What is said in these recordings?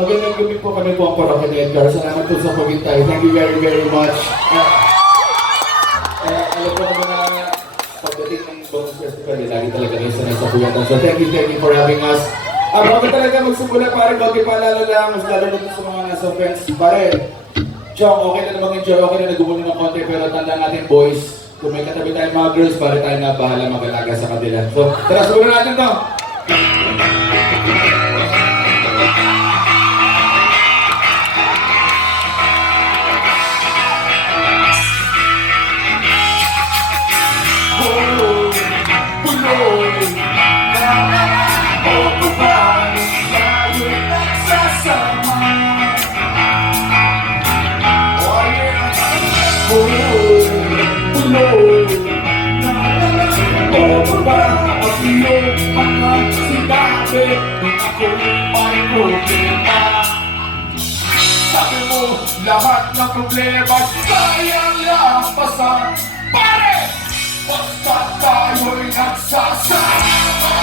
Magandang gabi po kami po ang Parokya ni Edgar. Salamat po sa paghintay. Thank you very, very much. Alam po kami na pagdating ng Bangus Festival, lagi talaga kayo sanay sa buyatan. So thank you for having us. Bago talaga magsimula, pare, bago paalala lang, mas lalo na sa mga nasa fence. Pare, Chong, okay na naman enjoy, okay na nagumuli ng konti, pero tanda natin boys, kung may katabi tayong mga girls, pare tayo na bahala mag-alaga sa kanila. So, tara, subukan natin to! Sabi mo, lahat ng problema kayang lampasan. Pare, basta tayo'y nagsasama.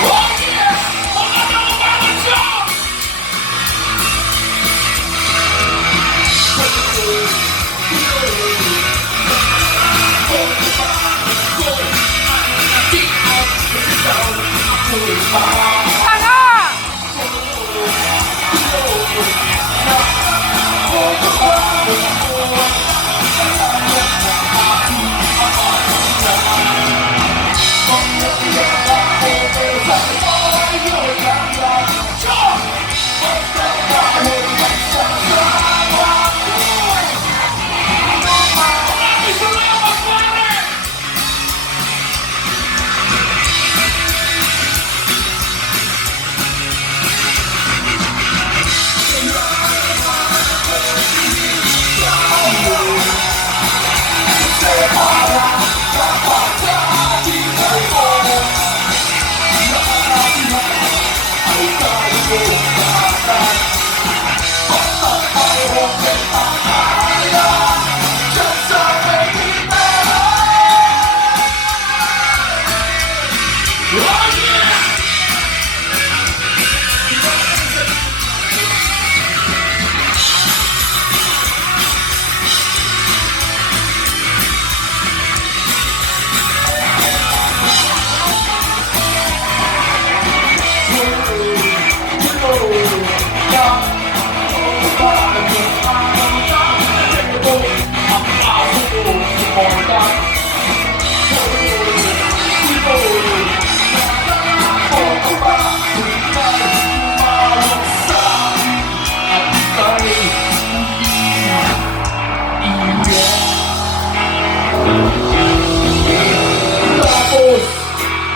Oh yeah! Mga nakumangan siya!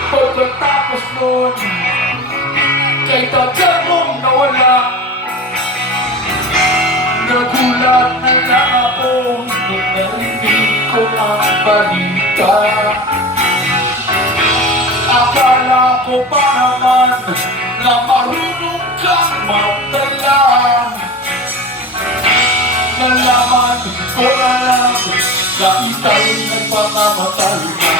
Pagkatapos nun, kay tagal mong nawala, nagulat na lang ako nung narinig ko ang balita. Akala ko pa naman na marunong kang magdala. Nalaman ko na lang na ika'y nagpamamatay na.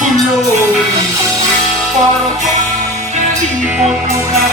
Buloy, parang nalipot mo na